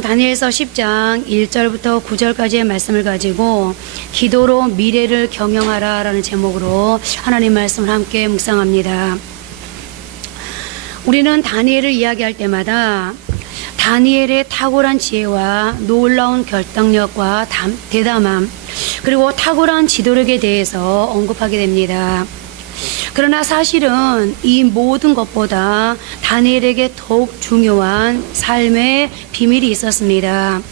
오늘은 다니엘서 10장 1절부터 9절까지의 말씀을 가지고 기도로 미래를 경영하라 라는 제목으로 하나님 말씀을 함께 묵상합니다. 우리는 다니엘을 이야기할 때마다 다니엘의 탁월한 지혜와 놀라운 결단력과 대담함, 그리고 탁월한 지도력에 대해서 언급하게 됩니다. 그러나 사실은 이 모든 것보다 다니엘에게 더욱 중요한 삶의 비밀이 있었습니다.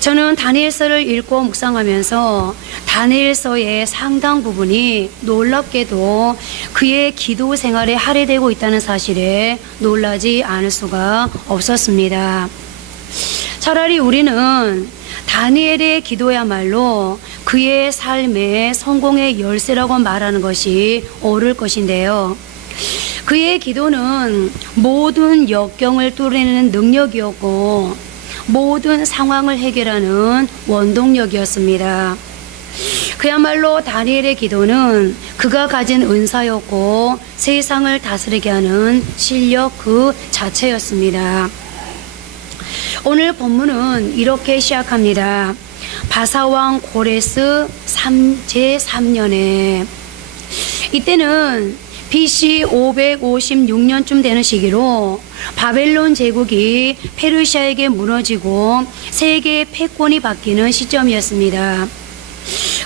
저는 다니엘서를 읽고 묵상하면서 다니엘서의 상당 부분이 놀랍게도 그의 기도 생활에 할애되고 있다는 사실에 놀라지 않을 수가 없었습니다. 차라리 우리는 다니엘의 기도야말로 그의 삶의 성공의 열쇠라고 말하는 것이 옳을 것인데요. 그의 기도는 모든 역경을 뚫어내는 능력이었고 모든 상황을 해결하는 원동력이었습니다. 그야말로 다니엘의 기도는 그가 가진 은사였고 세상을 다스리게 하는 실력 그 자체였습니다. 오늘 본문은 이렇게 시작합니다. 바사왕 고레스 제3년에, 이때는 BC 556년쯤 되는 시기로 바벨론 제국이 페르시아에게 무너지고 세계의 패권이 바뀌는 시점이었습니다.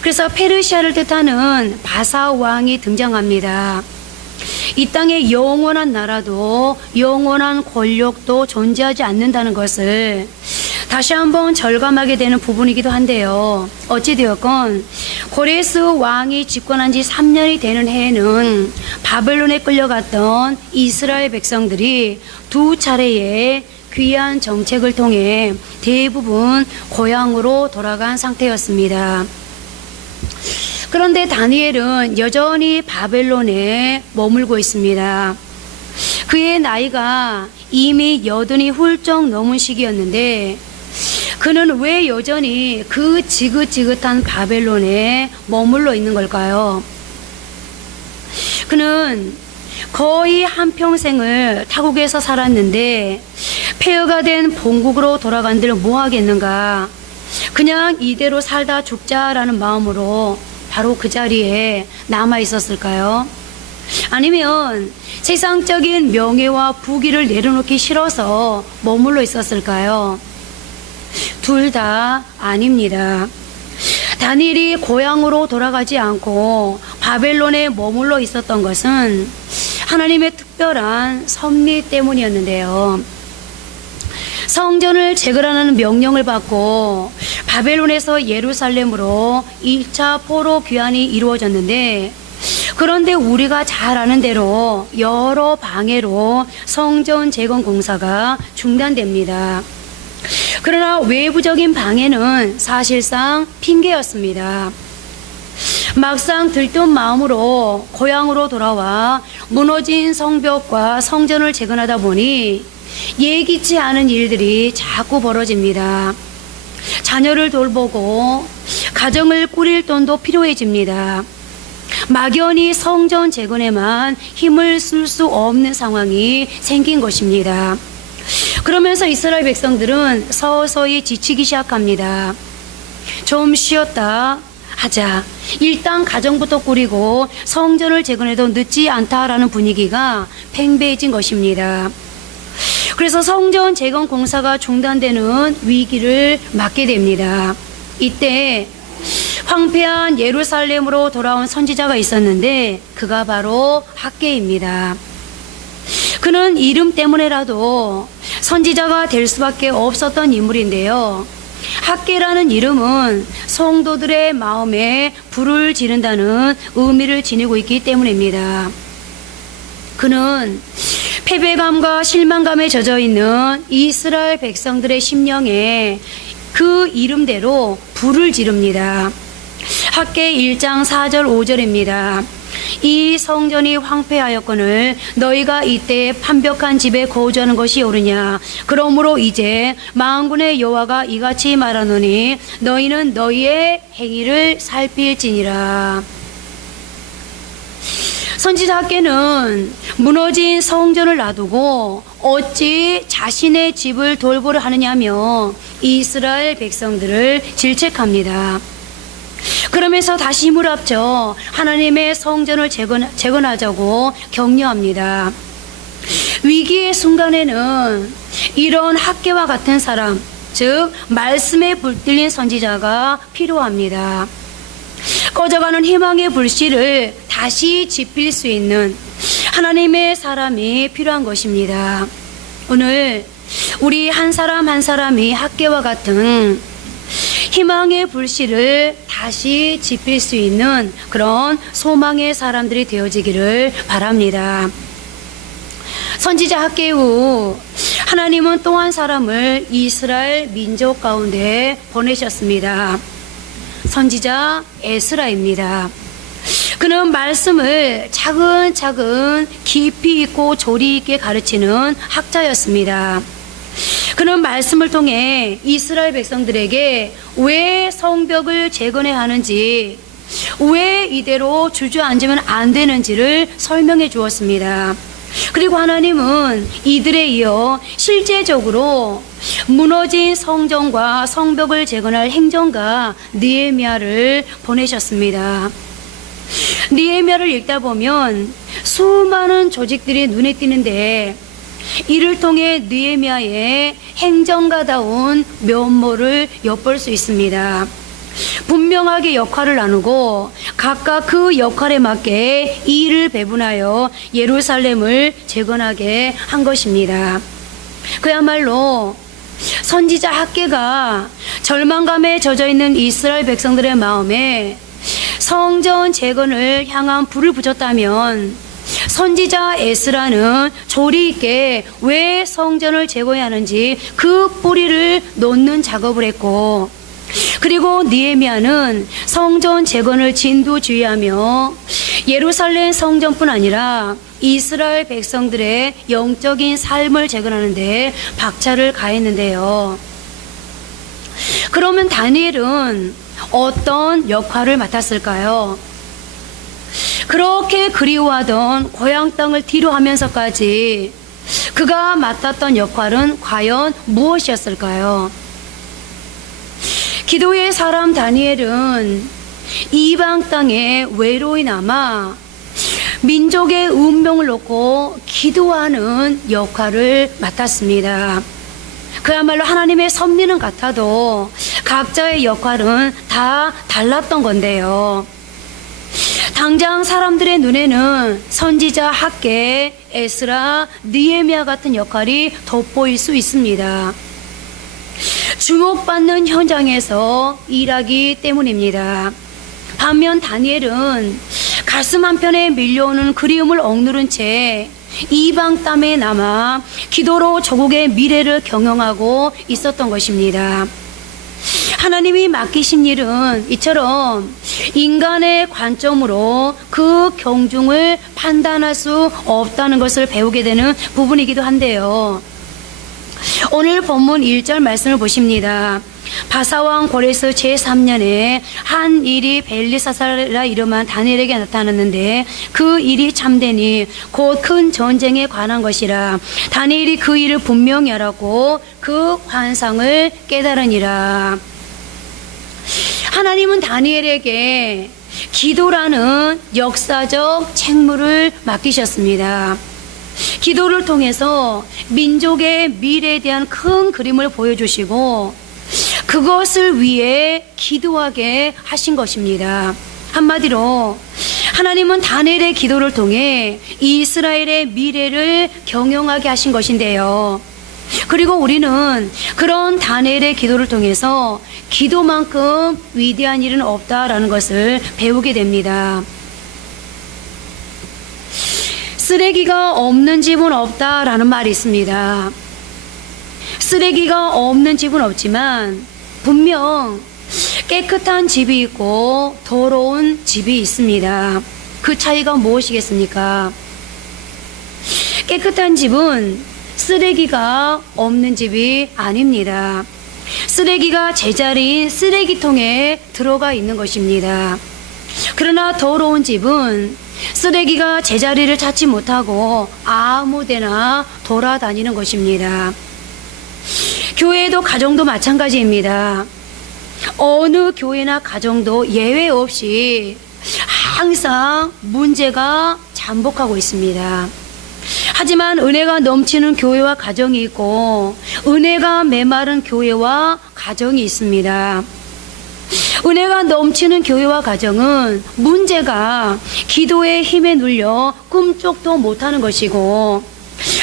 그래서 페르시아를 뜻하는 바사 왕이 등장합니다. 이 땅에 영원한 나라도 영원한 권력도 존재하지 않는다는 것을 다시 한번 절감하게 되는 부분이기도 한데요. 어찌되었건 고레스 왕이 집권한 지 3년이 되는 해에는 바벨론에 끌려갔던 이스라엘 백성들이 두 차례의 귀한 정책을 통해 대부분 고향으로 돌아간 상태였습니다. 그런데 다니엘은 여전히 바벨론에 머물고 있습니다. 그의 나이가 이미 80이 훌쩍 넘은 시기였는데 그는 왜 여전히 그 지긋지긋한 바벨론에 머물러 있는 걸까요? 그는 거의 한평생을 타국에서 살았는데 폐허가 된 본국으로 돌아간들 뭐 하겠는가? 그냥 이대로 살다 죽자라는 마음으로 바로 그 자리에 남아 있었을까요? 아니면 세상적인 명예와 부귀를 내려놓기 싫어서 머물러 있었을까요? 둘 다 아닙니다. 다니엘이 고향으로 돌아가지 않고 바벨론에 머물러 있었던 것은 하나님의 특별한 섭리 때문이었는데요. 성전을 재건하는 명령을 받고 바벨론에서 예루살렘으로 1차 포로 귀환이 이루어졌는데, 그런데 우리가 잘 아는 대로 여러 방해로 성전 재건 공사가 중단됩니다. 그러나 외부적인 방해는 사실상 핑계였습니다. 막상 들뜬 마음으로 고향으로 돌아와 무너진 성벽과 성전을 재건하다 보니 예기치 않은 일들이 자꾸 벌어집니다. 자녀를 돌보고 가정을 꾸릴 돈도 필요해집니다. 막연히 성전 재건에만 힘을 쓸 수 없는 상황이 생긴 것입니다. 그러면서 이스라엘 백성들은 서서히 지치기 시작합니다. 좀 쉬었다 하자. 일단 가정부터 꾸리고 성전을 재건해도 늦지 않다라는 분위기가 팽배해진 것입니다. 그래서 성전 재건 공사가 중단되는 위기를 맞게 됩니다. 이때 황폐한 예루살렘으로 돌아온 선지자가 있었는데 그가 바로 학개입니다. 그는 이름 때문에라도 선지자가 될 수밖에 없었던 인물인데요. 학개라는 이름은 성도들의 마음에 불을 지른다는 의미를 지니고 있기 때문입니다. 그는 패배감과 실망감에 젖어 있는 이스라엘 백성들의 심령에 그 이름대로 불을 지릅니다. 학개 1장 4절 5절입니다. 이 성전이 황폐하였거늘 너희가 이때 판벽한 집에 거주하는 것이 옳으냐? 그러므로 이제 만군의 여호와가 이같이 말하노니 너희는 너희의 행위를 살필지니라. 선지자 학개는 무너진 성전을 놔두고 어찌 자신의 집을 돌보려 하느냐며 이스라엘 백성들을 질책합니다. 그러면서 다시 힘을 합쳐 하나님의 성전을 재건하자고 격려합니다. 위기의 순간에는 이런 학개와 같은 사람, 즉 말씀에 불들린 선지자가 필요합니다. 꺼져가는 희망의 불씨를 다시 지필 수 있는 하나님의 사람이 필요한 것입니다. 오늘 우리 한 사람 한 사람이 학개와 같은 희망의 불씨를 다시 지필 수 있는 그런 소망의 사람들이 되어지기를 바랍니다. 선지자 학개 후 하나님은 또 한 사람을 이스라엘 민족 가운데 보내셨습니다. 선지자 에스라입니다. 그는 말씀을 차근차근 깊이 있고 조리 있게 가르치는 학자였습니다. 그는 말씀을 통해 이스라엘 백성들에게 왜 성벽을 재건해야 하는지, 왜 이대로 주저앉으면 안 되는지를 설명해 주었습니다. 그리고 하나님은 이들에 이어 실제적으로 무너진 성전과 성벽을 재건할 행정가 느헤미야를 보내셨습니다. 느헤미야를 읽다 보면 수많은 조직들이 눈에 띄는데 이를 통해 느헤미야의 행정가다운 면모를 엿볼 수 있습니다. 분명하게 역할을 나누고 각각 그 역할에 맞게 일을 배분하여 예루살렘을 재건하게 한 것입니다. 그야말로 선지자 학개가 절망감에 젖어있는 이스라엘 백성들의 마음에 성전 재건을 향한 불을 붙였다면, 선지자 에스라는 조리 있게 왜 성전을 재건해야 하는지 그 뿌리를 놓는 작업을 했고, 그리고 느헤미야는 성전 재건을 진두지휘하며 예루살렘 성전뿐 아니라 이스라엘 백성들의 영적인 삶을 재건하는 데 박차를 가했는데요. 그러면 다니엘은 어떤 역할을 맡았을까요? 그렇게 그리워하던 고향 땅을 뒤로 하면서까지 그가 맡았던 역할은 과연 무엇이었을까요? 기도의 사람 다니엘은 이방 땅에 외로이 남아 민족의 운명을 놓고 기도하는 역할을 맡았습니다. 그야말로 하나님의 섭리는 같아도 각자의 역할은 다 달랐던 건데요. 당장 사람들의 눈에는 선지자 학개, 에스라, 느헤미야 같은 역할이 돋보일 수 있습니다. 주목받는 현장에서 일하기 때문입니다. 반면 다니엘은 가슴 한편에 밀려오는 그리움을 억누른 채 이방 땅에 남아 기도로 조국의 미래를 경영하고 있었던 것입니다. 하나님이 맡기신 일은 이처럼 인간의 관점으로 그 경중을 판단할 수 없다는 것을 배우게 되는 부분이기도 한데요. 오늘 본문 1절 말씀을 보십니다. 바사왕 고레스 제3년에 한 일이 벨리사살이라 이름한 다니엘에게 나타났는데 그 일이 참되니 곧 큰 전쟁에 관한 것이라. 다니엘이 그 일을 분명히 알았고 그 환상을 깨달으니라. 하나님은 다니엘에게 기도라는 역사적 책무를 맡기셨습니다. 기도를 통해서 민족의 미래에 대한 큰 그림을 보여주시고 그것을 위해 기도하게 하신 것입니다. 한마디로 하나님은 다니엘의 기도를 통해 이스라엘의 미래를 경영하게 하신 것인데요. 그리고 우리는 그런 다니엘의 기도를 통해서 기도만큼 위대한 일은 없다라는 것을 배우게 됩니다. 쓰레기가 없는 집은 없다라는 말이 있습니다. 쓰레기가 없는 집은 없지만 분명 깨끗한 집이 있고 더러운 집이 있습니다. 그 차이가 무엇이겠습니까? 깨끗한 집은 쓰레기가 없는 집이 아닙니다. 쓰레기가 제자리인 쓰레기통에 들어가 있는 것입니다. 그러나 더러운 집은 쓰레기가 제자리를 찾지 못하고 아무데나 돌아다니는 것입니다. 교회도 가정도 마찬가지입니다. 어느 교회나 가정도 예외 없이 항상 문제가 잠복하고 있습니다. 하지만 은혜가 넘치는 교회와 가정이 있고 은혜가 메마른 교회와 가정이 있습니다. 은혜가 넘치는 교회와 가정은 문제가 기도의 힘에 눌려 꿈쩍도 못하는 것이고,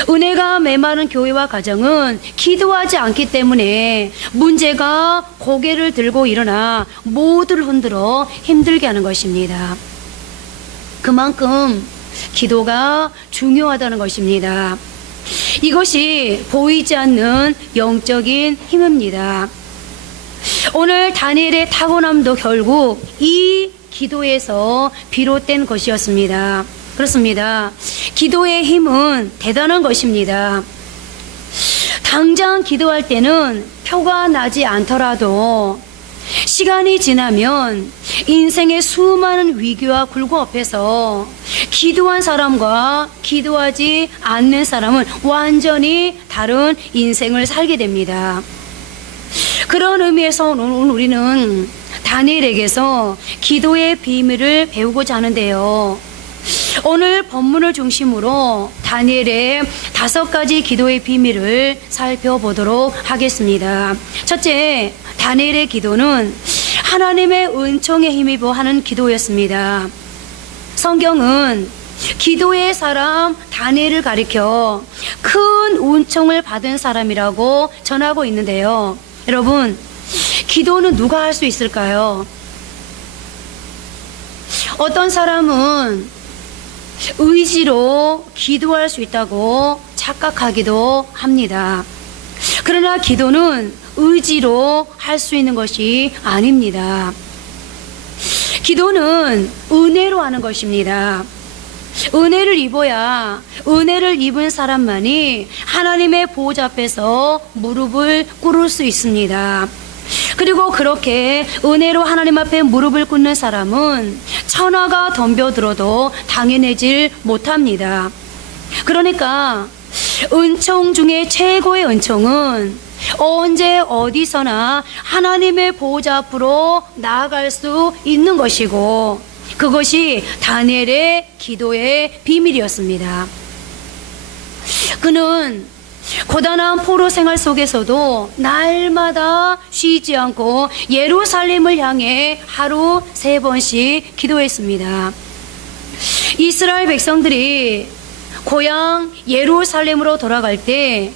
은혜가 메마른 교회와 가정은 기도하지 않기 때문에 문제가 고개를 들고 일어나 모두를 흔들어 힘들게 하는 것입니다. 그만큼 기도가 중요하다는 것입니다. 이것이 보이지 않는 영적인 힘입니다. 오늘 다니엘의 타고남도 결국 이 기도에서 비롯된 것이었습니다. 그렇습니다. 기도의 힘은 대단한 것입니다. 당장 기도할 때는 표가 나지 않더라도 시간이 지나면 인생의 수많은 위기와 굴곡 앞에서 기도한 사람과 기도하지 않는 사람은 완전히 다른 인생을 살게 됩니다. 그런 의미에서 오늘 우리는 다니엘에게서 기도의 비밀을 배우고자 하는데요. 오늘 본문을 중심으로 다니엘의 5가지 기도의 비밀을 살펴보도록 하겠습니다. 첫째, 다니엘의 기도는 하나님의 은총에 힘입어 하는 기도였습니다. 성경은 기도의 사람 다니엘을 가리켜 큰 은총을 받은 사람이라고 전하고 있는데요. 여러분, 기도는 누가 할 수 있을까요? 어떤 사람은 의지로 기도할 수 있다고 착각하기도 합니다. 그러나 기도는 의지로 할 수 있는 것이 아닙니다. 기도는 은혜로 하는 것입니다. 은혜를 입어야 은혜를 입은 사람만이 하나님의 보호자 앞에서 무릎을 꿇을 수 있습니다. 그리고 그렇게 은혜로 하나님 앞에 무릎을 꿇는 사람은 천하가 덤벼들어도 당해내질 못합니다. 그러니까 은총 중에 최고의 은총은 언제 어디서나 하나님의 보호자 앞으로 나아갈 수 있는 것이고, 그것이 다니엘의 기도의 비밀이었습니다. 그는 고단한 포로 생활 속에서도 날마다 쉬지 않고 예루살렘을 향해 하루 3번씩 기도했습니다. 이스라엘 백성들이 고향 예루살렘으로 돌아갈 때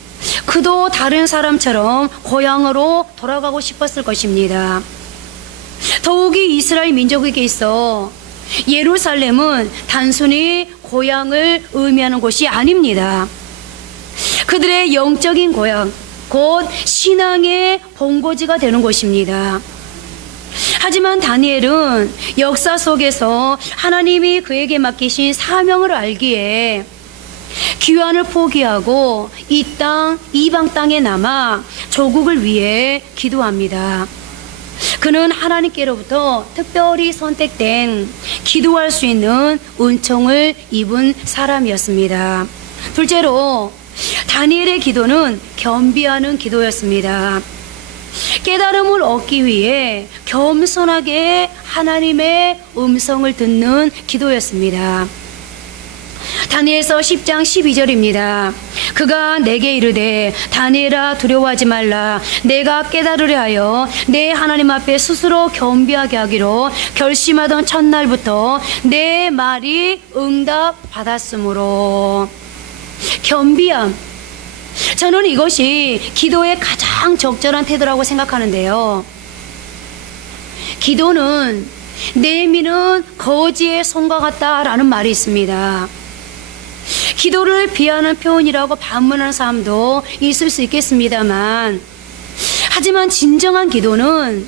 그도 다른 사람처럼 고향으로 돌아가고 싶었을 것입니다. 더욱이 이스라엘 민족에게 있어 예루살렘은 단순히 고향을 의미하는 곳이 아닙니다. 그들의 영적인 고향, 곧 신앙의 본고지가 되는 곳입니다. 하지만 다니엘은 역사 속에서 하나님이 그에게 맡기신 사명을 알기에 귀환을 포기하고 이 땅, 이방 땅에 남아 조국을 위해 기도합니다. 그는 하나님께로부터 특별히 선택된 기도할 수 있는 은총을 입은 사람이었습니다. 둘째로, 다니엘의 기도는 겸비하는 기도였습니다. 깨달음을 얻기 위해 겸손하게 하나님의 음성을 듣는 기도였습니다. 다니엘서 10장 12절입니다. 그가 내게 이르되 다니엘아 두려워하지 말라. 내가 깨달으려 하여 내 하나님 앞에 스스로 겸비하게 하기로 결심하던 첫날부터 내 말이 응답받았으므로. 겸비함, 저는 이것이 기도의 가장 적절한 태도라고 생각하는데요. 기도는 내미는 거지의 손과 같다라는 말이 있습니다. 기도를 비하는 표현이라고 반문하는 사람도 있을 수 있겠습니다만, 하지만 진정한 기도는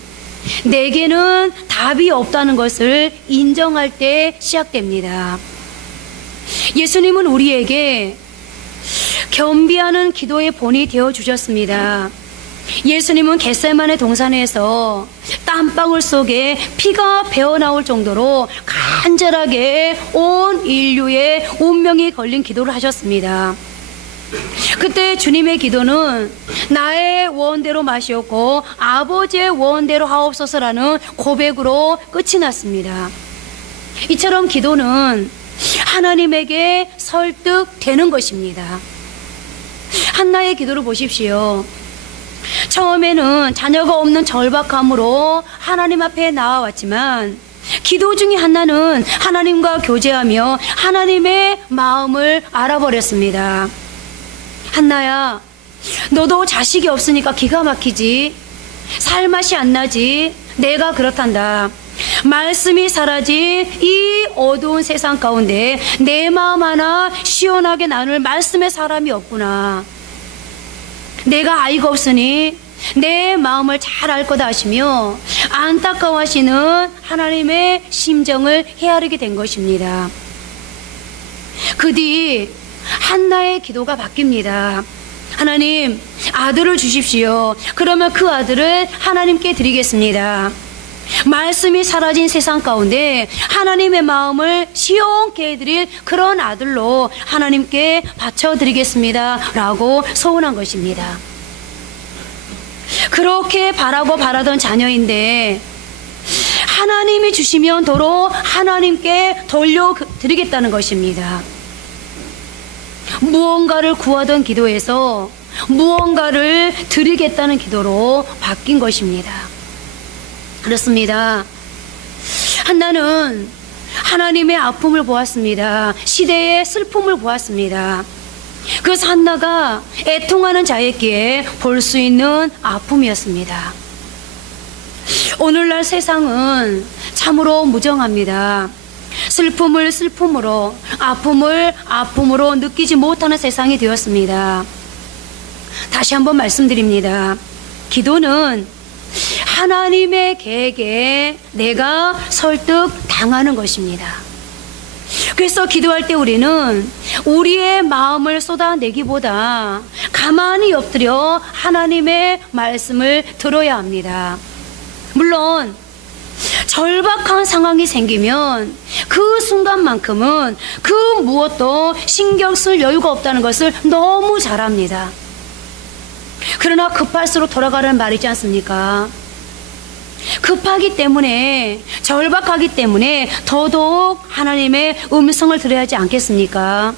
내게는 답이 없다는 것을 인정할 때 시작됩니다. 예수님은 우리에게 겸비하는 기도의 본이 되어 주셨습니다. 예수님은 겟세마네 동산에서 땀방울 속에 피가 배어나올 정도로 간절하게 온 인류의 운명이 걸린 기도를 하셨습니다. 그때 주님의 기도는 나의 원대로 마시옵고 아버지의 원대로 하옵소서라는 고백으로 끝이 났습니다. 이처럼 기도는 하나님에게 설득되는 것입니다. 한나의 기도를 보십시오. 처음에는 자녀가 없는 절박함으로 하나님 앞에 나와왔지만 기도 중에 한나는 하나님과 교제하며 하나님의 마음을 알아버렸습니다. 한나야, 너도 자식이 없으니까 기가 막히지, 살맛이 안 나지, 내가 그렇단다. 말씀이 사라진 이 어두운 세상 가운데 내 마음 하나 시원하게 나눌 말씀의 사람이 없구나. 내가 아이가 없으니 내 마음을 잘 알 거다 하시며 안타까워하시는 하나님의 심정을 헤아리게 된 것입니다. 그 뒤 한나의 기도가 바뀝니다. 하나님, 아들을 주십시오. 그러면 그 아들을 하나님께 드리겠습니다. 말씀이 사라진 세상 가운데 하나님의 마음을 시원케 해드릴 그런 아들로 하나님께 바쳐드리겠습니다 라고 소원한 것입니다. 그렇게 바라고 바라던 자녀인데 하나님이 주시면 도로 하나님께 돌려드리겠다는 것입니다. 무언가를 구하던 기도에서 무언가를 드리겠다는 기도로 바뀐 것입니다. 그렇습니다. 한나는 하나님의 아픔을 보았습니다. 시대의 슬픔을 보았습니다. 그래서 한나가 애통하는 자였기에 볼 수 있는 아픔이었습니다. 오늘날 세상은 참으로 무정합니다. 슬픔을 슬픔으로, 아픔을 아픔으로 느끼지 못하는 세상이 되었습니다. 다시 한번 말씀드립니다. 기도는 하나님의 계획에 내가 설득당하는 것입니다. 그래서 기도할 때 우리는 우리의 마음을 쏟아내기보다 가만히 엎드려 하나님의 말씀을 들어야 합니다. 물론 절박한 상황이 생기면 그 순간만큼은 그 무엇도 신경 쓸 여유가 없다는 것을 너무 잘 압니다. 그러나 급할수록 돌아가라는 말이지 않습니까? 급하기 때문에, 절박하기 때문에 더더욱 하나님의 음성을 들어야 하지 않겠습니까?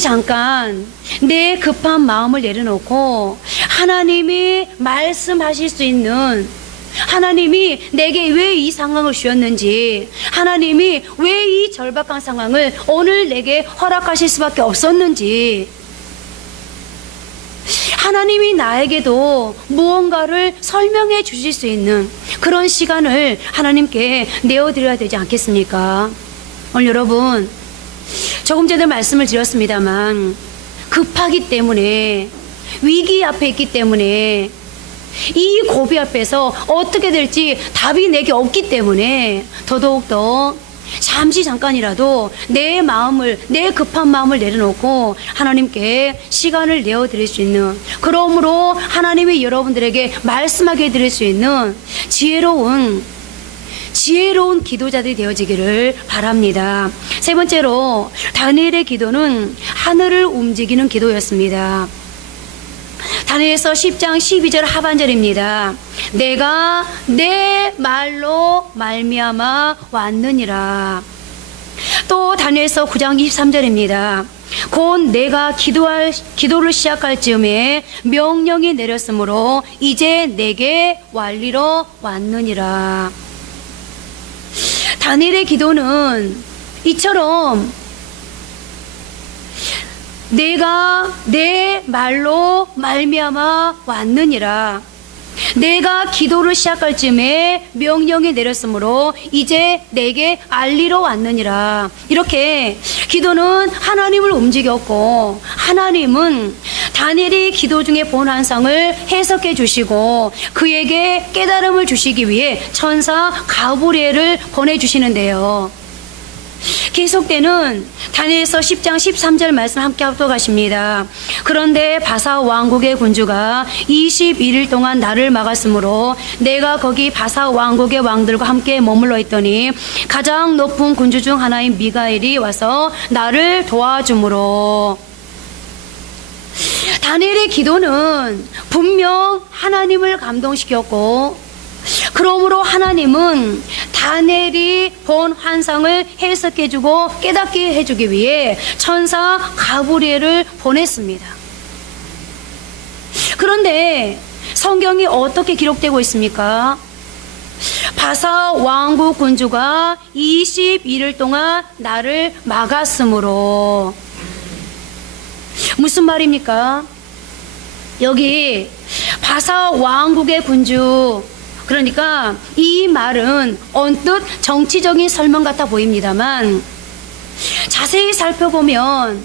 잠깐 내 급한 마음을 내려놓고 하나님이 말씀하실 수 있는, 하나님이 내게 왜 이 상황을 주셨는지, 하나님이 왜 이 절박한 상황을 오늘 내게 허락하실 수밖에 없었는지, 하나님이 나에게도 무언가를 설명해 주실 수 있는 그런 시간을 하나님께 내어드려야 되지 않겠습니까? 오늘 여러분, 조금 전에 말씀을 드렸습니다만 급하기 때문에, 위기 앞에 있기 때문에, 이 고비 앞에서 어떻게 될지 답이 내게 없기 때문에 더더욱더 잠깐이라도 내 마음을, 내 급한 마음을 내려놓고 하나님께 시간을 내어드릴 수 있는, 그러므로 하나님이 여러분들에게 말씀하게 해드릴 수 있는 지혜로운 기도자들이 되어지기를 바랍니다. 세 번째로 다니엘의 기도는 하늘을 움직이는 기도였습니다. 다니엘서 10장 12절 하반절입니다. 내가 내 말로 말미암아 왔느니라. 또 다니엘서 9장 23절입니다. 곧 내가 기도를 시작할 즈음에 명령이 내렸으므로 이제 내게 완리로 왔느니라. 다니엘의 기도는 이처럼 내가 내 말로 말미암아 왔느니라. 내가 기도를 시작할 즈음에 명령이 내렸으므로 이제 내게 알리러 왔느니라. 이렇게 기도는 하나님을 움직였고, 하나님은 다니엘이 기도 중에 본 환상을 해석해 주시고 그에게 깨달음을 주시기 위해 천사 가브리엘을 보내주시는데요. 계속되는 다니엘서 10장 13절 말씀 함께 합독하십니다. 그런데 바사 왕국의 군주가 21일 동안 나를 막았으므로 내가 거기 바사 왕국의 왕들과 함께 머물러 있더니 가장 높은 군주 중 하나인 미가엘이 와서 나를 도와주므로. 다니엘의 기도는 분명 하나님을 감동시켰고, 그러므로 하나님은 다니엘이 본 환상을 해석해주고 깨닫게 해주기 위해 천사 가브리엘을 보냈습니다. 그런데 성경이 어떻게 기록되고 있습니까? 바사 왕국 군주가 21일 동안 나를 막았으므로. 무슨 말입니까? 여기 바사 왕국의 군주, 그러니까 이 말은 언뜻 정치적인 설명 같아 보입니다만 자세히 살펴보면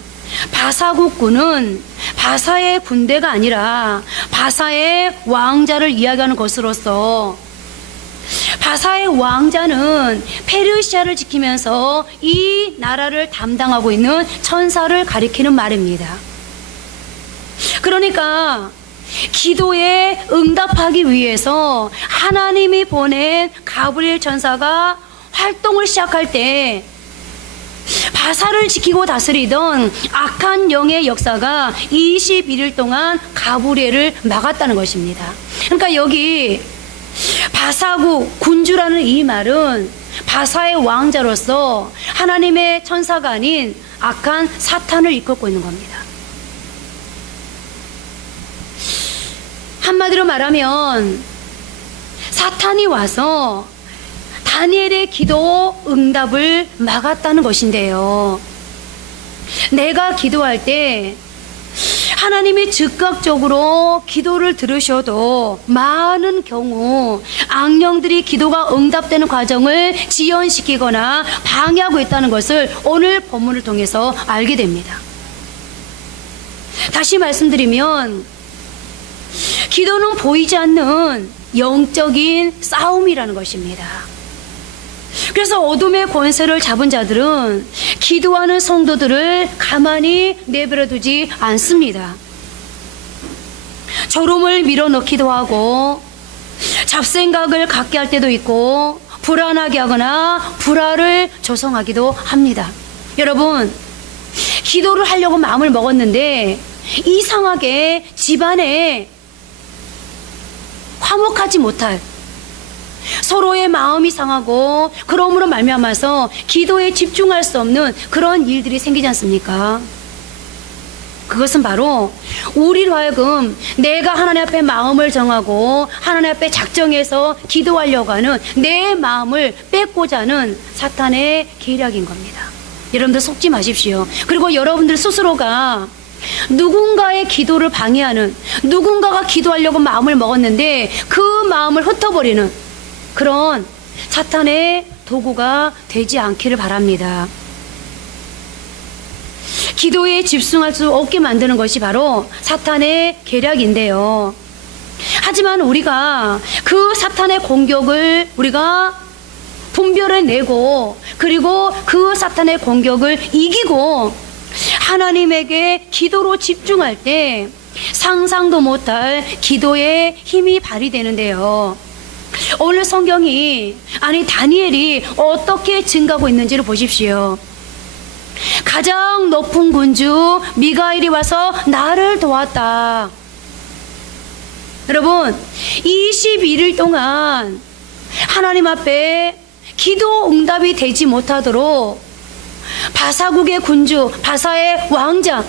바사국군은 바사의 군대가 아니라 바사의 왕자를 이야기하는 것으로서, 바사의 왕자는 페르시아를 지키면서 이 나라를 담당하고 있는 천사를 가리키는 말입니다. 그러니까 기도에 응답하기 위해서 하나님이 보낸 가브리엘 천사가 활동을 시작할 때 바사를 지키고 다스리던 악한 영의 역사가 21일 동안 가브리엘을 막았다는 것입니다. 그러니까 여기 바사국 군주라는 이 말은 바사의 왕자로서 하나님의 천사가 아닌 악한 사탄을 이끌고 있는 겁니다. 한마디로 말하면 사탄이 와서 다니엘의 기도 응답을 막았다는 것인데요. 내가 기도할 때 하나님이 즉각적으로 기도를 들으셔도 많은 경우 악령들이 기도가 응답되는 과정을 지연시키거나 방해하고 있다는 것을 오늘 본문을 통해서 알게 됩니다. 다시 말씀드리면 기도는 보이지 않는 영적인 싸움이라는 것입니다. 그래서 어둠의 권세를 잡은 자들은 기도하는 성도들을 가만히 내버려 두지 않습니다. 졸음을 밀어넣기도 하고 잡생각을 갖게 할 때도 있고 불안하게 하거나 불화를 조성하기도 합니다. 여러분, 기도를 하려고 마음을 먹었는데 이상하게 집안에 화목하지 못할, 서로의 마음이 상하고 그러므로 말미암아서 기도에 집중할 수 없는 그런 일들이 생기지 않습니까? 그것은 바로 우리로 하여금 내가 하나님 앞에 마음을 정하고 하나님 앞에 작정해서 기도하려고 하는 내 마음을 뺏고자 하는 사탄의 계략인 겁니다. 여러분들 속지 마십시오. 그리고 여러분들 스스로가 누군가의 기도를 방해하는, 누군가가 기도하려고 마음을 먹었는데 그 마음을 흩어버리는 그런 사탄의 도구가 되지 않기를 바랍니다. 기도에 집중할 수 없게 만드는 것이 바로 사탄의 계략인데요. 하지만 우리가 그 사탄의 공격을 우리가 분별해내고, 그리고 그 사탄의 공격을 이기고 하나님에게 기도로 집중할 때 상상도 못할 기도의 힘이 발휘되는데요. 오늘 성경이, 아니 다니엘이 어떻게 증가하고 있는지를 보십시오. 가장 높은 군주 미가엘이 와서 나를 도왔다. 여러분, 21일 동안 하나님 앞에 기도 응답이 되지 못하도록 바사국의 군주, 바사의 왕자,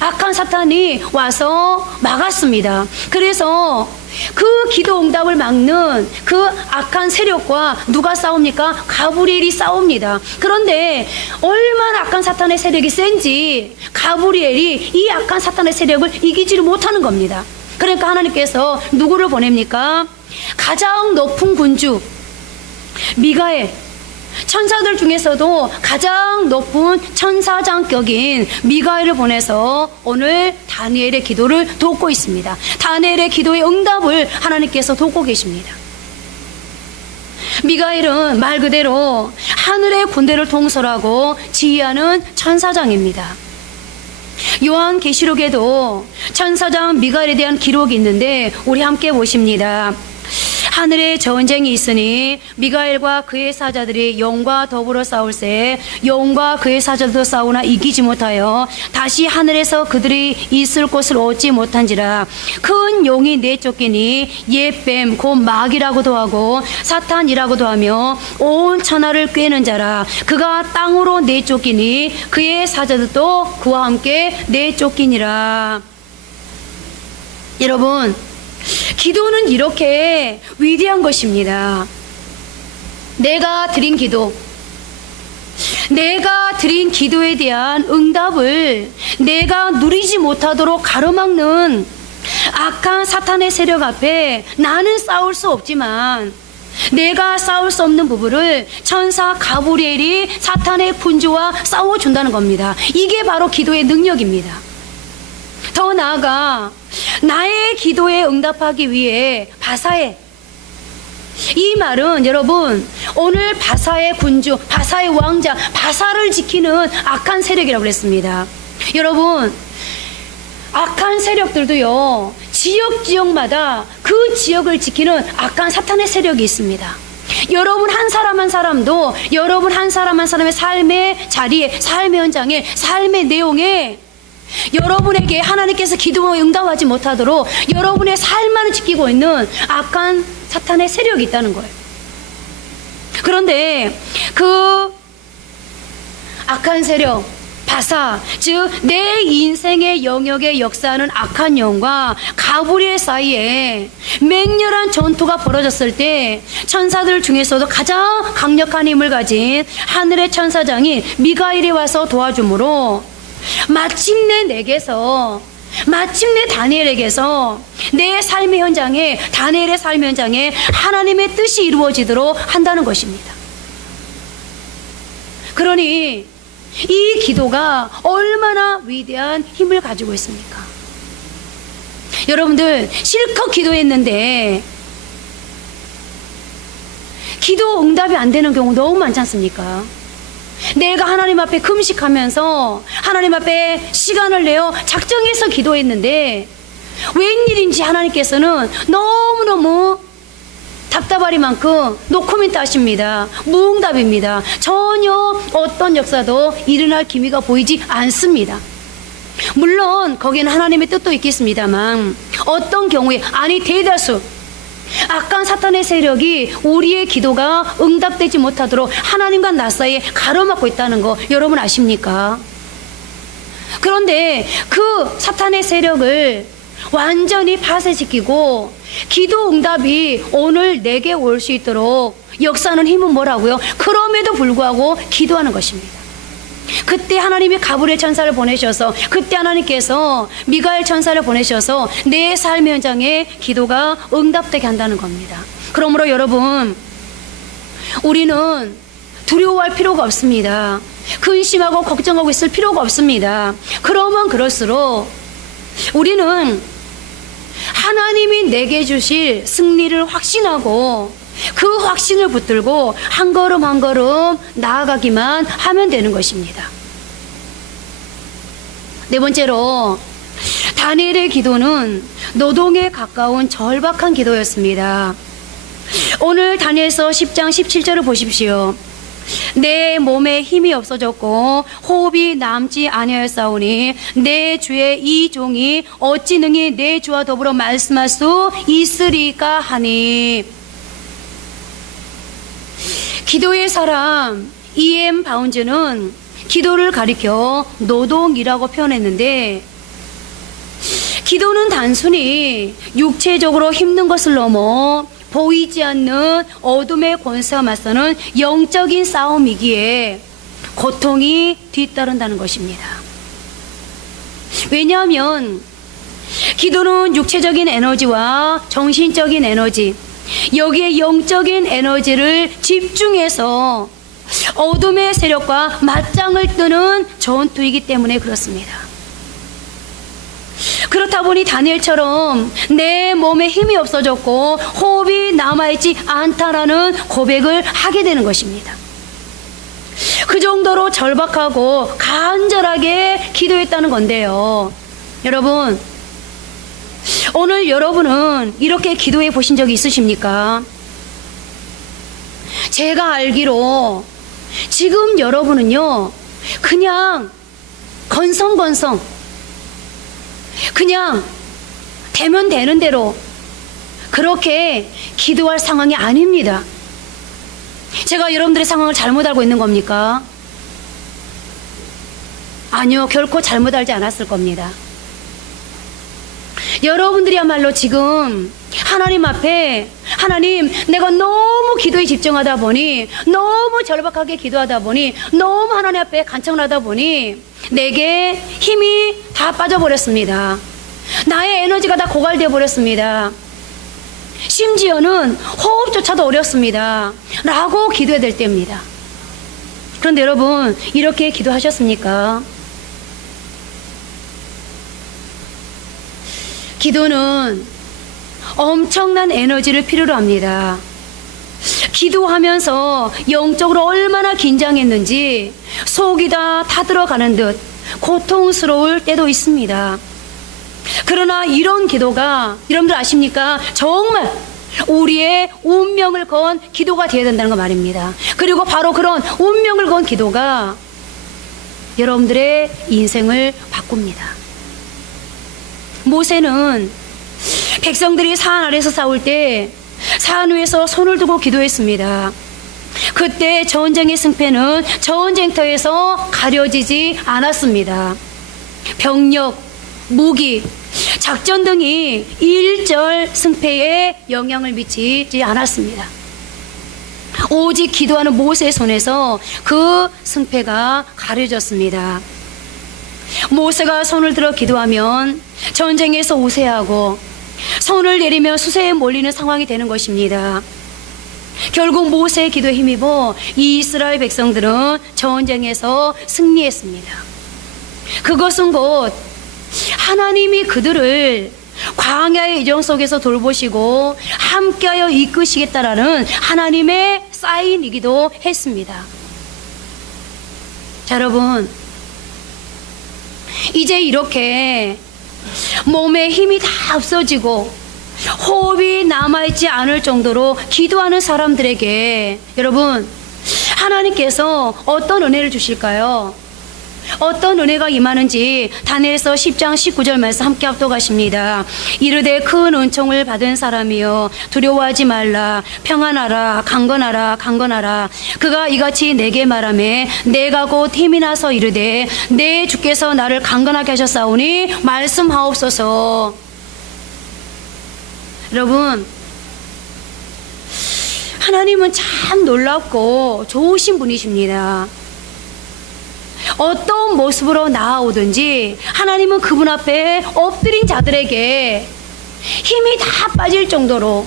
악한 사탄이 와서 막았습니다. 그래서 그 기도 응답을 막는 그 악한 세력과 누가 싸웁니까? 가브리엘이 싸웁니다. 그런데 얼마나 악한 사탄의 세력이 센지 가브리엘이 이 악한 사탄의 세력을 이기지를 못하는 겁니다. 그러니까 하나님께서 누구를 보냅니까? 가장 높은 군주 미가엘, 천사들 중에서도 가장 높은 천사장격인 미가엘을 보내서 오늘 다니엘의 기도를 돕고 있습니다. 다니엘의 기도의 응답을 하나님께서 돕고 계십니다. 미가엘은 말 그대로 하늘의 군대를 통솔하고 지휘하는 천사장입니다. 요한계시록에도 천사장 미가엘에 대한 기록이 있는데 우리 함께 보십니다. 하늘에 전쟁이 있으니 미가엘과 그의 사자들이 영과 더불어 싸울새 영과 그의 사자도 싸우나 이기지 못하여 다시 하늘에서 그들이 있을 곳을 얻지 못한지라. 큰 용이 내쫓기니 옛뱀 곧 마귀라고도 하고 사탄이라고도 하며 온 천하를 꿰는 자라. 그가 땅으로 내쫓기니 그의 사자들도 그와 함께 내쫓기니라. 여러분, 기도는 이렇게 위대한 것입니다. 내가 드린 기도에 대한 응답을 내가 누리지 못하도록 가로막는 악한 사탄의 세력 앞에 나는 싸울 수 없지만 내가 싸울 수 없는 부분을 천사 가브리엘이 사탄의 군주와 싸워준다는 겁니다. 이게 바로 기도의 능력입니다. 더 나아가 나의 기도에 응답하기 위해 바사의, 이 말은 여러분 오늘 바사의 군주, 바사의 왕자, 바사를 지키는 악한 세력이라고 그랬습니다. 여러분, 악한 세력들도요 지역마다 그 지역을 지키는 악한 사탄의 세력이 있습니다. 여러분 한 사람 한 사람도 여러분 한 사람 한 사람의 삶의 자리에, 삶의 현장에, 삶의 내용에 여러분에게 하나님께서 기도에 응답하지 못하도록 여러분의 삶만을 지키고 있는 악한 사탄의 세력이 있다는 거예요. 그런데 그 악한 세력, 바사, 즉 내 인생의 영역에 역사하는 악한 영과 가브리엘 사이에 맹렬한 전투가 벌어졌을 때 천사들 중에서도 가장 강력한 힘을 가진 하늘의 천사장인 미가엘이 와서 도와주므로 마침내 다니엘에게서 내 삶의 현장에, 다니엘의 삶의 현장에 하나님의 뜻이 이루어지도록 한다는 것입니다. 그러니 이 기도가 얼마나 위대한 힘을 가지고 있습니까? 여러분들 실컷 기도했는데 기도 응답이 안 되는 경우 너무 많지 않습니까? 내가 하나님 앞에 금식하면서 하나님 앞에 시간을 내어 작정해서 기도했는데 웬일인지 하나님께서는 너무너무 답답하리만큼 노코멘트 하십니다. 무응답입니다. 전혀 어떤 역사도 일어날 기미가 보이지 않습니다. 물론 거기에는 하나님의 뜻도 있겠습니다만 어떤 경우에, 아니 대다수 악한 사탄의 세력이 우리의 기도가 응답되지 못하도록 하나님과 나 사이에 가로막고 있다는 거 여러분 아십니까? 그런데 그 사탄의 세력을 완전히 파쇄시키고 기도 응답이 오늘 내게 올 수 있도록 역사하는 힘은 뭐라고요? 그럼에도 불구하고 기도하는 것입니다. 그때 하나님이 가브리엘 천사를 보내셔서, 그때 하나님께서 미가엘 천사를 보내셔서 내 삶의 현장에 기도가 응답되게 한다는 겁니다. 그러므로 여러분, 우리는 두려워할 필요가 없습니다. 근심하고 걱정하고 있을 필요가 없습니다. 그러면 그럴수록 우리는 하나님이 내게 주실 승리를 확신하고 그 확신을 붙들고 한 걸음 한 걸음 나아가기만 하면 되는 것입니다. 네 번째로, 다니엘의 기도는 노동에 가까운 절박한 기도였습니다. 오늘 다니엘서 10장 17절을 보십시오. 내 몸에 힘이 없어졌고 호흡이 남지 아니하였사오니 내 주의 이 종이 어찌 능히 내 주와 더불어 말씀할 수 있으리까 하니. 기도의 사람 E.M. 바운즈는 기도를 가리켜 노동이라고 표현했는데, 기도는 단순히 육체적으로 힘든 것을 넘어 보이지 않는 어둠의 권세와 맞서는 영적인 싸움이기에 고통이 뒤따른다는 것입니다. 왜냐하면 기도는 육체적인 에너지와 정신적인 에너지, 여기에 영적인 에너지를 집중해서 어둠의 세력과 맞짱을 뜨는 전투이기 때문에 그렇습니다. 그렇다 보니 다니엘처럼 내 몸에 힘이 없어졌고 호흡이 남아있지 않다라는 고백을 하게 되는 것입니다. 그 정도로 절박하고 간절하게 기도했다는 건데요. 여러분, 오늘 여러분은 이렇게 기도해 보신 적이 있으십니까? 제가 알기로 지금 여러분은요, 그냥 건성건성, 그냥 되면 되는 대로 그렇게 기도할 상황이 아닙니다. 제가 여러분들의 상황을 잘못 알고 있는 겁니까? 아니요, 결코 잘못 알지 않았을 겁니다. 여러분들이야말로 지금 하나님 앞에, 하나님, 내가 너무 기도에 집중하다 보니, 너무 절박하게 기도하다 보니, 너무 하나님 앞에 간청을 하다 보니 내게 힘이 다 빠져버렸습니다. 나의 에너지가 다 고갈되어 버렸습니다. 심지어는 호흡조차도 어렵습니다 라고 기도해야 될 때입니다. 그런데 여러분, 이렇게 기도하셨습니까? 기도는 엄청난 에너지를 필요로 합니다. 기도하면서 영적으로 얼마나 긴장했는지 속이 다 타들어가는 듯 고통스러울 때도 있습니다. 그러나 이런 기도가 여러분들 아십니까? 정말 우리의 운명을 건 기도가 되어야 된다는 거 말입니다. 그리고 바로 그런 운명을 건 기도가 여러분들의 인생을 바꿉니다. 모세는 백성들이 산 아래서 싸울 때 산 위에서 손을 두고 기도했습니다. 그때 전쟁의 승패는 전쟁터에서 가려지지 않았습니다. 병력, 무기, 작전 등이 일절 승패에 영향을 미치지 않았습니다. 오직 기도하는 모세의 손에서 그 승패가 가려졌습니다. 모세가 손을 들어 기도하면 전쟁에서 우세하고 손을 내리면 수세에 몰리는 상황이 되는 것입니다. 결국 모세의 기도에 힘입어 이스라엘 백성들은 전쟁에서 승리했습니다. 그것은 곧 하나님이 그들을 광야의 여정 속에서 돌보시고 함께하여 이끄시겠다라는 하나님의 사인이기도 했습니다. 자, 여러분, 이제 이렇게 몸에 힘이 다 없어지고 호흡이 남아있지 않을 정도로 기도하는 사람들에게 여러분, 하나님께서 어떤 은혜를 주실까요? 어떤 은혜가 임하는지 다니엘서 10장 19절 말씀 함께 합독하십니다. 이르되 큰 은총을 받은 사람이여 두려워하지 말라. 평안하라. 강건하라. 강건하라. 그가 이같이 내게 말하매 내가 곧 힘이 나서 이르되 내 주께서 나를 강건하게 하셨사오니 말씀하옵소서. 여러분, 하나님은 참 놀랍고 좋으신 분이십니다. 어떤 모습으로 나아오든지 하나님은 그분 앞에 엎드린 자들에게 힘이 다 빠질 정도로,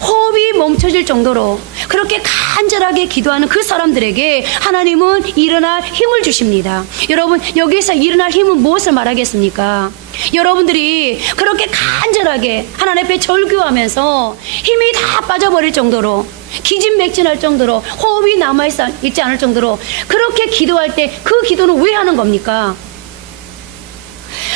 호흡이 멈춰질 정도로 그렇게 간절하게 기도하는 그 사람들에게 하나님은 일어날 힘을 주십니다. 여러분, 여기서 일어날 힘은 무엇을 말하겠습니까? 여러분들이 그렇게 간절하게 하나님 앞에 절규하면서 힘이 다 빠져버릴 정도로, 기진맥진할 정도로, 호흡이 남아있지 않을 정도로 그렇게 기도할 때 그 기도는 왜 하는 겁니까?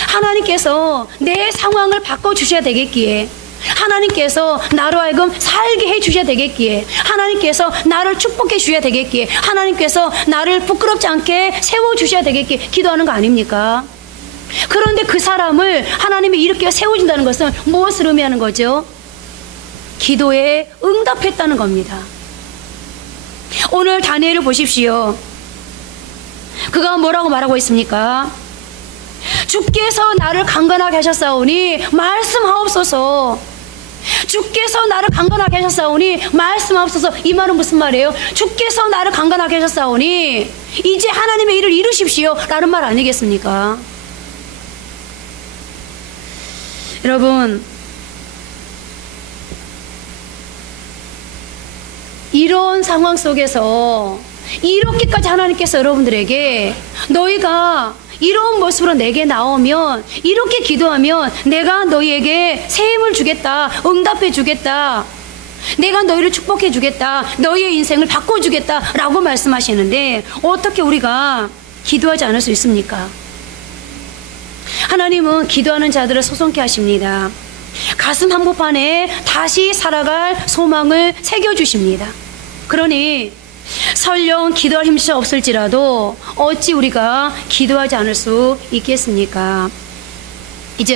하나님께서 내 상황을 바꿔주셔야 되겠기에, 하나님께서 나로 하여금 살게 해주셔야 되겠기에, 하나님께서 나를 축복해 주셔야 되겠기에, 하나님께서 나를 부끄럽지 않게 세워주셔야 되겠기에 기도하는 거 아닙니까? 그런데 그 사람을 하나님이 이렇게 세워준다는 것은 무엇을 의미하는 거죠? 기도에 응답했다는 겁니다. 오늘 다니엘을 보십시오. 그가 뭐라고 말하고 있습니까? 주께서 나를 강건하게 하셨사오니 말씀하옵소서. 주께서 나를 강건하게 하셨사오니 말씀하옵소서. 이 말은 무슨 말이에요? 주께서 나를 강건하게 하셨사오니 이제 하나님의 일을 이루십시오 라는 말 아니겠습니까? 여러분, 이런 상황 속에서 이렇게까지 하나님께서 여러분들에게 너희가 이런 모습으로 내게 나오면, 이렇게 기도하면 내가 너희에게 새 힘을 주겠다, 응답해 주겠다, 내가 너희를 축복해 주겠다, 너희의 인생을 바꿔주겠다 라고 말씀하시는데 어떻게 우리가 기도하지 않을 수 있습니까? 하나님은 기도하는 자들을 소송케 하십니다. 가슴 한복판에 다시 살아갈 소망을 새겨주십니다. 그러니 설령 기도할 힘이 없을지라도 어찌 우리가 기도하지 않을 수 있겠습니까? 이제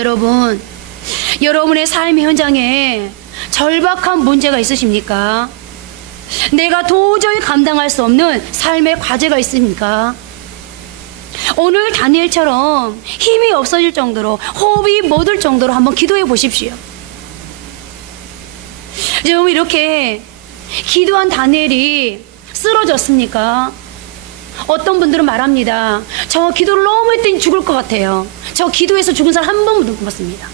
여러분의 삶의 현장에 절박한 문제가 있으십니까? 내가 도저히 감당할 수 없는 삶의 과제가 있습니까? 오늘 다니엘처럼 힘이 없어질 정도로, 호흡이 못 올 정도로 한번 기도해 보십시오. 지금 이렇게 기도한 다니엘이 쓰러졌습니까? 어떤 분들은 말합니다. 저 기도를 너무 했더니 죽을 것 같아요. 저 기도해서 죽은 사람 한 번도 못 봤습니다.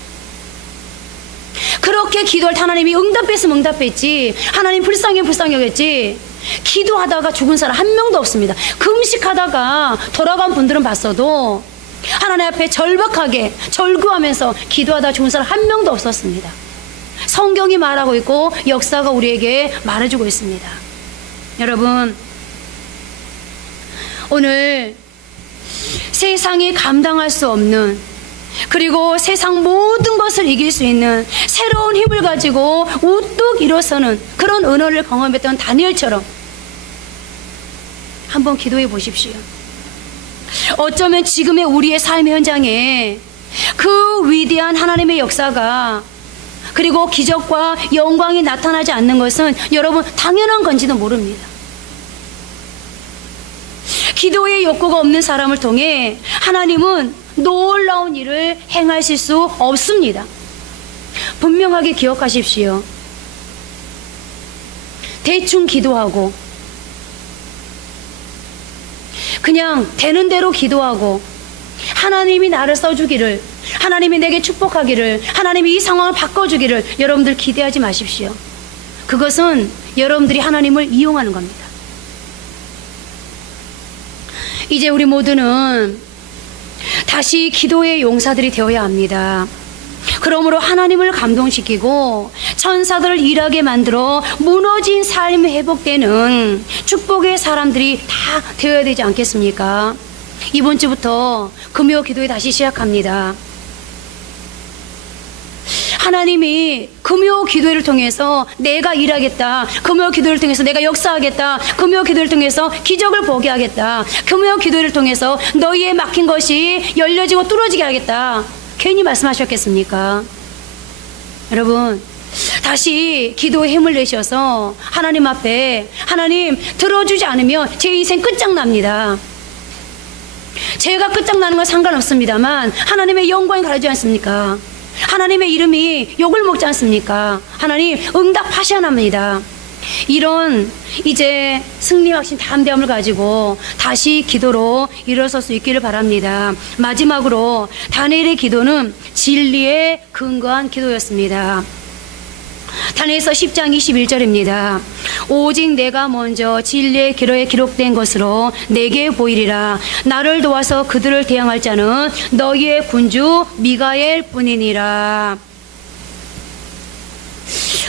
그렇게 기도할 때 하나님이 응답했으면 응답했지, 하나님 불쌍히 여겼지, 기도하다가 죽은 사람 한 명도 없습니다. 금식하다가 돌아간 분들은 봤어도 하나님 앞에 절박하게 절구하면서 기도하다가 죽은 사람 한 명도 없었습니다. 성경이 말하고 있고 역사가 우리에게 말해주고 있습니다. 여러분, 오늘 세상이 감당할 수 없는, 그리고 세상 모든 것을 이길 수 있는 새로운 힘을 가지고 우뚝 일어서는 그런 은혜를 경험했던 다니엘처럼 한번 기도해 보십시오. 어쩌면 지금의 우리의 삶의 현장에 그 위대한 하나님의 역사가, 그리고 기적과 영광이 나타나지 않는 것은 여러분 당연한 건지도 모릅니다. 기도의 욕구가 없는 사람을 통해 하나님은 놀라운 일을 행하실 수 없습니다. 분명하게 기억하십시오. 대충 기도하고, 그냥 되는 대로 기도하고, 하나님이 나를 써주기를, 하나님이 내게 축복하기를, 하나님이 이 상황을 바꿔주기를 여러분들 기대하지 마십시오. 그것은 여러분들이 하나님을 이용하는 겁니다. 이제 우리 모두는 다시 기도의 용사들이 되어야 합니다. 그러므로 하나님을 감동시키고 천사들을 일하게 만들어 무너진 삶이 회복되는 축복의 사람들이 다 되어야 되지 않겠습니까? 이번 주부터 금요 기도회 다시 시작합니다. 하나님이 금요 기도회를 통해서 내가 일하겠다, 금요 기도회를 통해서 내가 역사하겠다, 금요 기도회를 통해서 기적을 보게 하겠다, 금요 기도회를 통해서 너희의 막힌 것이 열려지고 뚫어지게 하겠다, 괜히 말씀하셨겠습니까? 여러분, 다시 기도에 힘을 내셔서 하나님 앞에, 하나님 들어주지 않으면 제 인생 끝장납니다. 제가 끝장나는 건 상관없습니다만 하나님의 영광이 가려지지 않습니까? 하나님의 이름이 욕을 먹지 않습니까? 하나님 응답하셔야 합니다. 이런 이제 승리 확신 담대함을 가지고 다시 기도로 일어설 수 있기를 바랍니다. 마지막으로 다니엘의 기도는 진리에 근거한 기도였습니다. 다니엘서 10장 21절입니다. 오직 내가 먼저 진리의 기로에 기록된 것으로 내게 보이리라. 나를 도와서 그들을 대항할 자는 너희의 군주 미가엘 뿐이니라.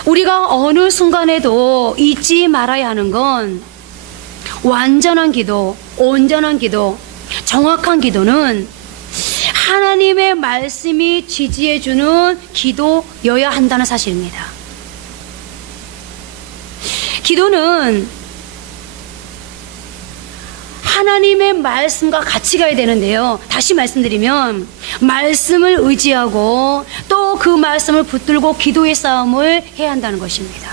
우리가 어느 순간에도 잊지 말아야 하는 건 완전한 기도, 온전한 기도, 정확한 기도는 하나님의 말씀이 지지해주는 기도여야 한다는 사실입니다. 기도는 하나님의 말씀과 같이 가야 되는데요. 다시 말씀드리면 말씀을 의지하고 또 그 말씀을 붙들고 기도의 싸움을 해야 한다는 것입니다.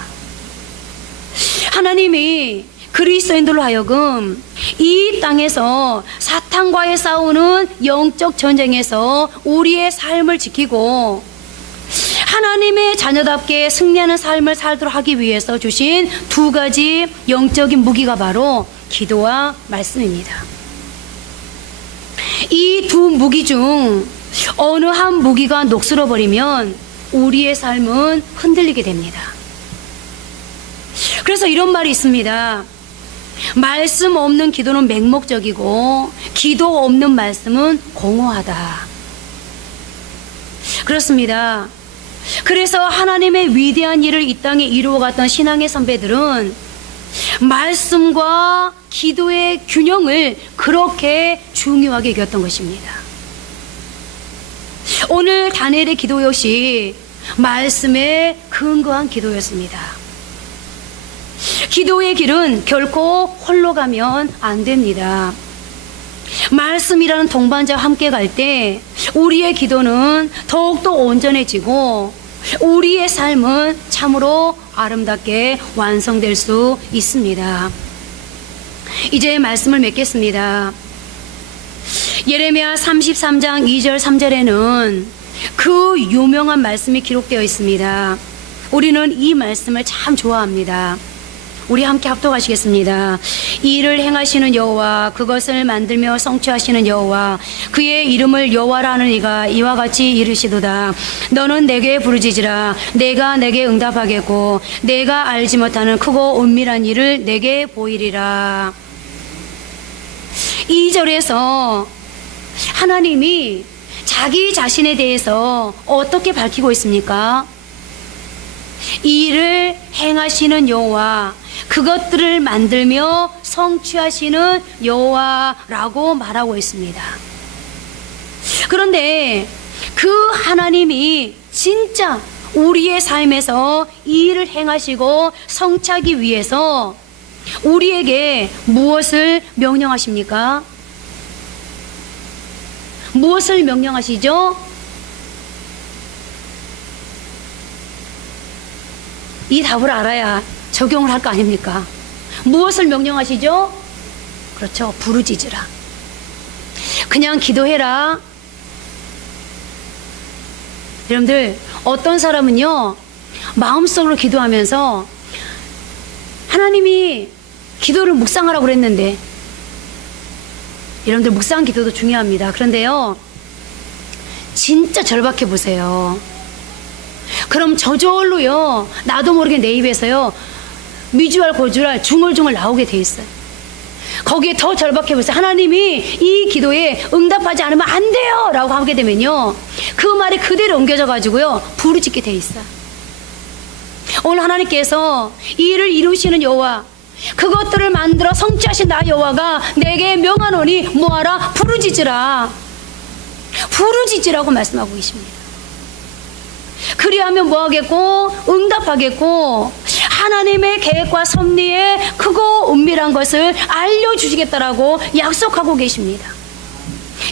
하나님이 그리스도인들로 하여금 이 땅에서 사탄과의 싸우는 영적 전쟁에서 우리의 삶을 지키고 하나님의 자녀답게 승리하는 삶을 살도록 하기 위해서 주신 두 가지 영적인 무기가 바로 기도와 말씀입니다. 이 두 무기 중 어느 한 무기가 녹슬어 버리면 우리의 삶은 흔들리게 됩니다. 그래서 이런 말이 있습니다. 말씀 없는 기도는 맹목적이고 기도 없는 말씀은 공허하다. 그렇습니다. 그래서 하나님의 위대한 일을 이 땅에 이루어갔던 신앙의 선배들은 말씀과 기도의 균형을 그렇게 중요하게 여겼던 것입니다. 오늘 다니엘의 기도 역시 말씀에 근거한 기도였습니다. 기도의 길은 결코 홀로 가면 안 됩니다. 말씀이라는 동반자와 함께 갈 때 우리의 기도는 더욱더 온전해지고 우리의 삶은 참으로 아름답게 완성될 수 있습니다. 이제 말씀을 맺겠습니다. 예레미야 33장 2절 3절에는 그 유명한 말씀이 기록되어 있습니다. 우리는 이 말씀을 참 좋아합니다. 우리 함께 합독하시겠습니다. 이 일을 행하시는 여호와, 그것을 만들며 성취하시는 여호와, 그의 이름을 여호와라 하는 이가 이와 같이 이르시도다. 너는 내게 부르짖으라. 내가 내게 응답하겠고 내가 알지 못하는 크고 은밀한 일을 내게 보이리라. 2절에서 하나님이 자기 자신에 대해서 어떻게 밝히고 있습니까? 이 일을 행하시는 여호와, 그것들을 만들며 성취하시는 여호와라고 말하고 있습니다. 그런데 그 하나님이 진짜 우리의 삶에서 이 일을 행하시고 성취하기 위해서 우리에게 무엇을 명령하십니까? 무엇을 명령하시죠? 이 답을 알아야 적용을 할 거 아닙니까? 무엇을 명령하시죠? 그렇죠. 부르짖으라. 그냥 기도해라. 여러분들, 어떤 사람은요, 마음속으로 기도하면서 하나님이 기도를 묵상하라고 그랬는데, 여러분들 묵상 기도도 중요합니다. 그런데요, 진짜 절박해 보세요. 그럼 저절로요, 나도 모르게 내 입에서요, 미주알 고주알 중얼중얼 나오게 돼 있어요. 거기에 더 절박해 보세요. 하나님이 이 기도에 응답하지 않으면 안 돼요 라고 하게 되면요, 그 말이 그대로 옮겨져 가지고요 부르짖게 돼 있어요. 오늘 하나님께서 이 일을 이루시는 여호와, 그것들을 만들어 성취하신 나 여호와가 내게 명하노니 뭐하라? 부르짖으라. 부르짖으라고 말씀하고 계십니다. 그리하면 뭐하겠고? 응답하겠고 하나님의 계획과 섭리에 크고 은밀한 것을 알려주시겠다라고 약속하고 계십니다.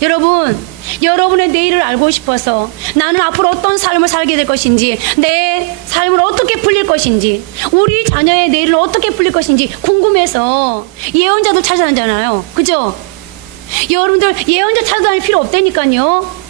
여러분, 여러분의 내일을 알고 싶어서 나는 앞으로 어떤 삶을 살게 될 것인지, 내 삶을 어떻게 풀릴 것인지, 우리 자녀의 내일을 어떻게 풀릴 것인지 궁금해서 예언자도 찾아다니잖아요. 그죠? 여러분들 예언자 찾아다닐 필요 없다니까요.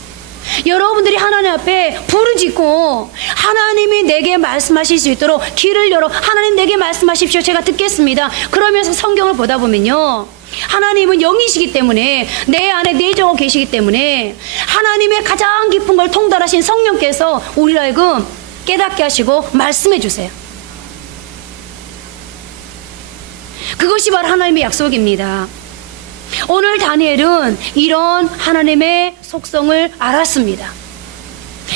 여러분들이 하나님 앞에 부르짖고 하나님이 내게 말씀하실 수 있도록 길을 열어, 하나님 내게 말씀하십시오, 제가 듣겠습니다. 그러면서 성경을 보다 보면요, 하나님은 영이시기 때문에 내 안에 내정하고 계시기 때문에 하나님의 가장 깊은 걸 통달하신 성령께서 우리를 하여금 깨닫게 하시고 말씀해 주세요. 그것이 바로 하나님의 약속입니다. 오늘 다니엘은 이런 하나님의 속성을 알았습니다.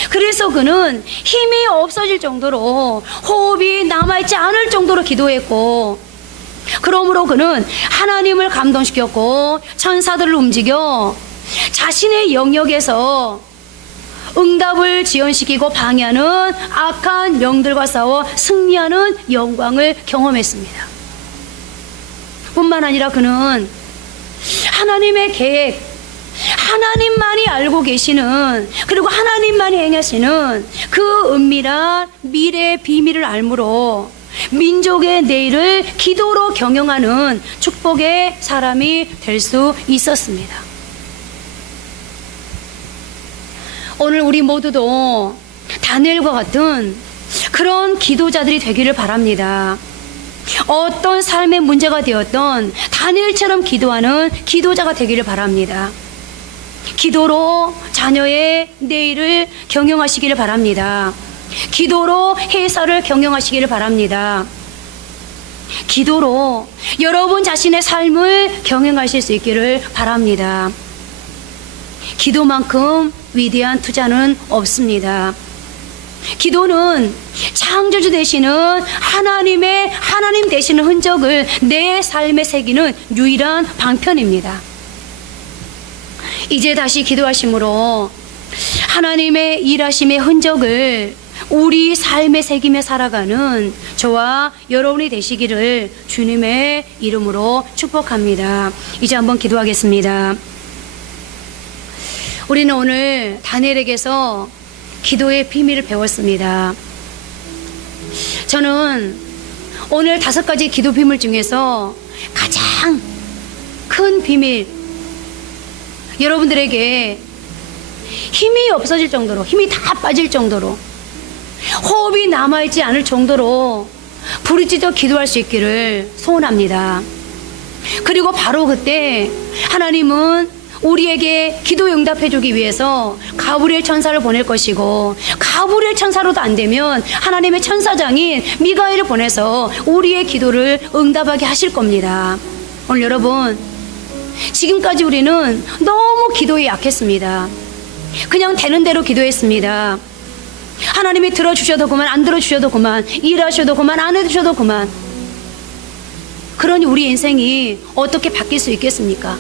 그래서 그는 힘이 없어질 정도로, 호흡이 남아있지 않을 정도로 기도했고, 그러므로 그는 하나님을 감동시켰고 천사들을 움직여 자신의 영역에서 응답을 지연시키고 방해하는 악한 영들과 싸워 승리하는 영광을 경험했습니다. 뿐만 아니라 그는 하나님의 계획, 하나님만이 알고 계시는, 그리고 하나님만이 행하시는 그 은밀한 미래의 비밀을 알므로 민족의 내일을 기도로 경영하는 축복의 사람이 될 수 있었습니다. 오늘 우리 모두도 다니엘과 같은 그런 기도자들이 되기를 바랍니다. 어떤 삶의 문제가 되었던 다니엘처럼 기도하는 기도자가 되기를 바랍니다. 기도로 자녀의 내일을 경영하시기를 바랍니다. 기도로 회사를 경영하시기를 바랍니다. 기도로 여러분 자신의 삶을 경영하실 수 있기를 바랍니다. 기도만큼 위대한 투자는 없습니다. 기도는 창조주 되시는 하나님 되시는 흔적을 내 삶에 새기는 유일한 방편입니다. 이제 다시 기도하심으로 하나님의 일하심의 흔적을 우리 삶에 새기며 살아가는 저와 여러분이 되시기를 주님의 이름으로 축복합니다. 이제 한번 기도하겠습니다. 우리는 오늘 다니엘에게서 기도의 비밀을 배웠습니다. 저는 오늘 5가지 기도 비밀 중에서 가장 큰 비밀, 여러분들에게 힘이 없어질 정도로, 힘이 다 빠질 정도로, 호흡이 남아있지 않을 정도로 부르짖어 기도할 수 있기를 소원합니다. 그리고 바로 그때 하나님은 우리에게 기도 응답해 주기 위해서 가브리엘 천사를 보낼 것이고, 가브리엘 천사로도 안 되면 하나님의 천사장인 미가엘을 보내서 우리의 기도를 응답하게 하실 겁니다. 오늘 여러분, 지금까지 우리는 너무 기도에 약했습니다. 그냥 되는 대로 기도했습니다. 하나님이 들어주셔도 그만, 안 들어주셔도 그만, 일하셔도 그만, 안 해주셔도 그만. 그러니 우리 인생이 어떻게 바뀔 수 있겠습니까?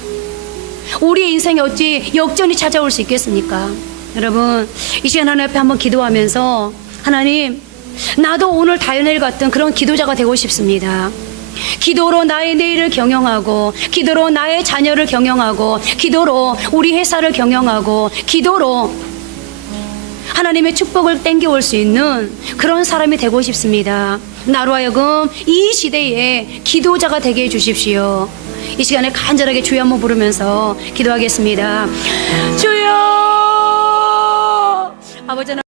우리의 인생에 어찌 역전이 찾아올 수 있겠습니까? 여러분, 이 시간 하나님 앞에 한번 기도하면서, 하나님, 나도 오늘 다니엘 같은 그런 기도자가 되고 싶습니다. 기도로 나의 내일을 경영하고, 기도로 나의 자녀를 경영하고, 기도로 우리 회사를 경영하고, 기도로 하나님의 축복을 땡겨올 수 있는 그런 사람이 되고 싶습니다. 나로 하여금 이 시대에 기도자가 되게 해주십시오. 이 시간에 간절하게 주여 한번 부르면서 기도하겠습니다. 주여! 아버지 하나님,